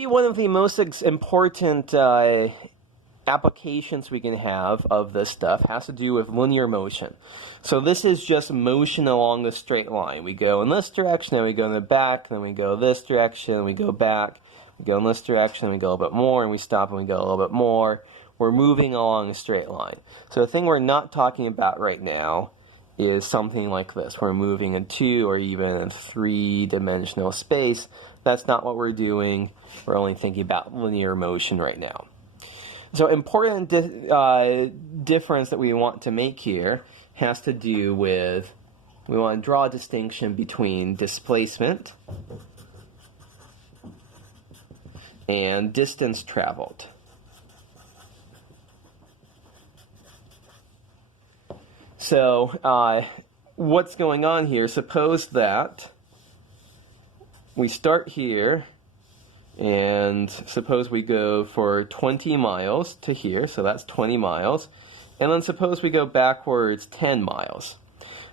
be one of the most important applications we can have of this stuff has to do with linear motion. So this is just motion along the straight line. We go in this direction, then we go in the back, then we go this direction, then we go back, we go in this direction, then we go a little bit more, and we stop and we go a little bit more. We're moving along a straight line. So the thing we're not talking about right now is something like this. We're moving in 2 or even in 3-dimensional space. That's not what we're doing. We're only thinking about linear motion right now. So important difference that we want to make here has to do with, we want to draw a distinction between displacement and distance traveled. So what's going on here? Suppose that we start here, and suppose we go for 20 miles to here, so that's 20 miles, and then suppose we go backwards 10 miles.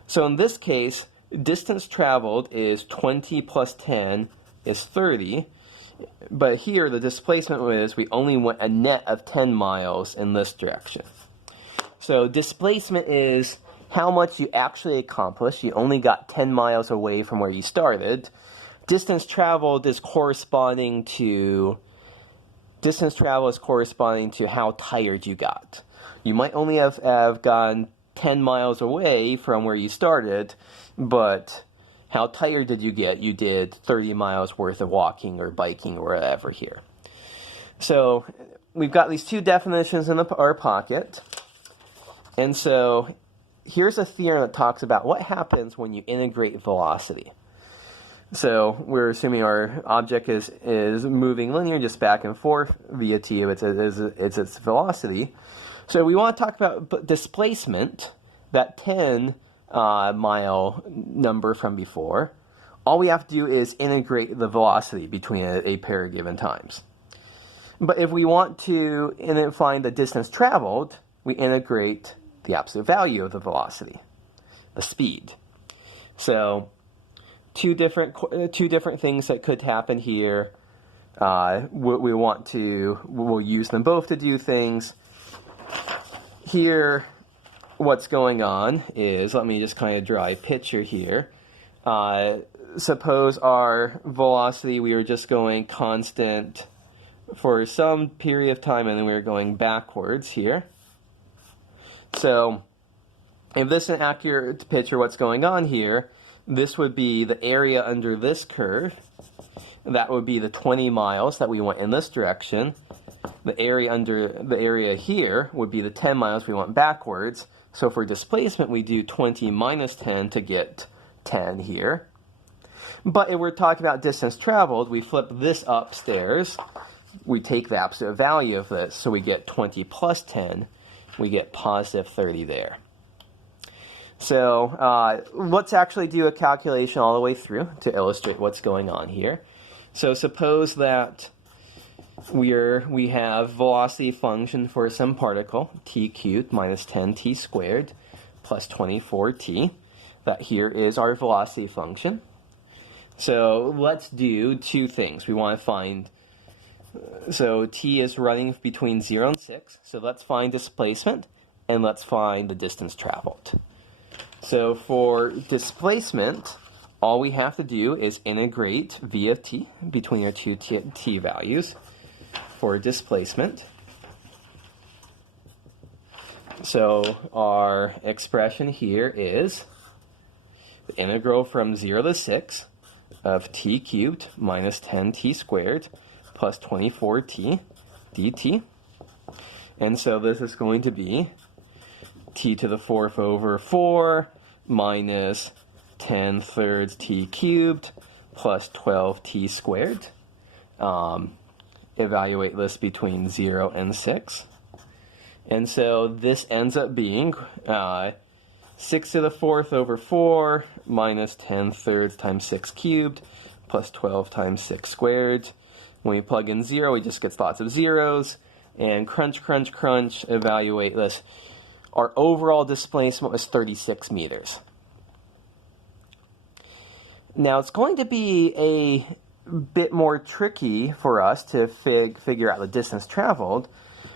So in this case, distance traveled is 20 plus 10 is 30, but here the displacement is we only went a net of 10 miles in this direction. So displacement is how much you actually accomplished. You only got 10 miles away from where you started. Distance traveled is corresponding to how tired you got. You might only have gone 10 miles away from where you started, but how tired did you get? You did 30 miles worth of walking or biking or whatever here. So we've got these two definitions in our pocket. And so here's a theorem that talks about what happens when you integrate velocity. So we're assuming our object is moving linear, just back and forth via t of its velocity. So we want to talk about displacement, that 10 mile number from before. All we have to do is integrate the velocity between a pair of given times. But if we want to find the distance traveled, we integrate the absolute value of the velocity, the speed. So two different things that could happen here. We'll use them both to do things. Here, what's going on is, let me just kind of draw a picture here. Suppose our velocity, we were just going constant for some period of time, and then we were going backwards here. So if this is an accurate picture of what's going on here, this would be the area under this curve. That would be the 20 miles that we went in this direction. The area under the area here would be the 10 miles we went backwards. So for displacement, we do 20 minus 10 to get 10 here. But if we're talking about distance traveled, we flip this upstairs. We take the absolute value of this, so we get 20 plus 10. We get positive 30 there. So let's actually do a calculation all the way through to illustrate what's going on here. So suppose that we have velocity function for some particle, t cubed minus 10t squared plus 24t. That here is our velocity function. So let's do two things. We want to find, so t is running between 0 and 6. So let's find displacement, and let's find the distance traveled. So for displacement, all we have to do is integrate v of t between our two t values for displacement. So our expression here is the integral from 0 to 6 of t cubed minus 10t squared plus 24t dt. And so this is going to be t to the 4th over 4 minus 10 thirds t cubed plus 12t squared. Evaluate this between 0 and 6. And so this ends up being 6 to the 4th over 4 minus 10 thirds times 6 cubed plus 12 times 6 squared. When we plug in 0, we just get lots of zeros. And crunch, crunch, crunch, evaluate this. Our overall displacement was 36 meters. Now, it's going to be a bit more tricky for us to figure out the distance traveled,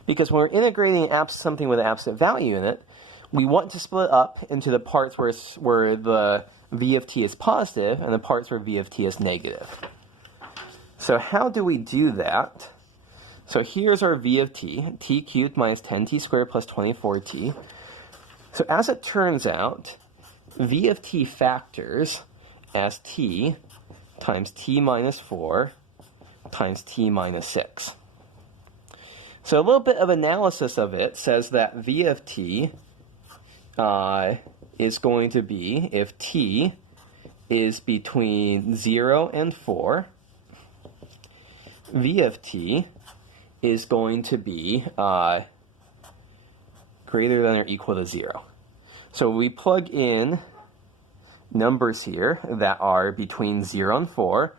because when we're integrating something with an absolute value in it, we want to split up into the parts where the v of t is positive and the parts where v of t is negative. So how do we do that? So here's our v of t, t cubed minus 10t squared plus 24t. So as it turns out, v of t factors as t times t minus 4 times t minus 6. So a little bit of analysis of it says that v of t is going to be, if t is between 0 and 4, v of t is going to be greater than or equal to 0. So we plug in numbers here that are between 0 and 4.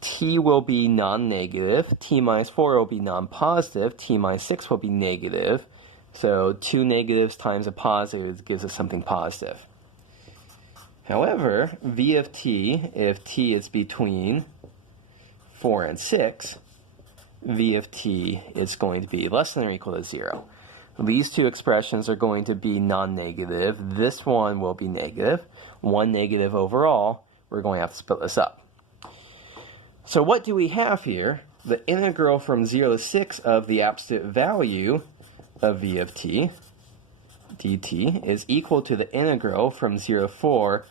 T will be non-negative, t minus 4 will be non-positive, t minus 6 will be negative. So 2 negatives times a positive gives us something positive. However, v of t, if t is between 4 and 6, v of t is going to be less than or equal to 0. These two expressions are going to be non-negative. This one will be negative. One negative overall. We're going to have to split this up. So what do we have here? The integral from 0 to 6 of the absolute value of v of t dt is equal to the integral from 0 to 4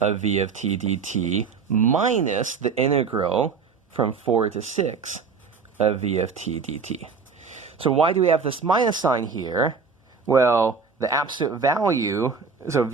of v of t dt minus the integral from 4 to 6 of v of t dt. So why do we have this minus sign here? Well, the absolute value, so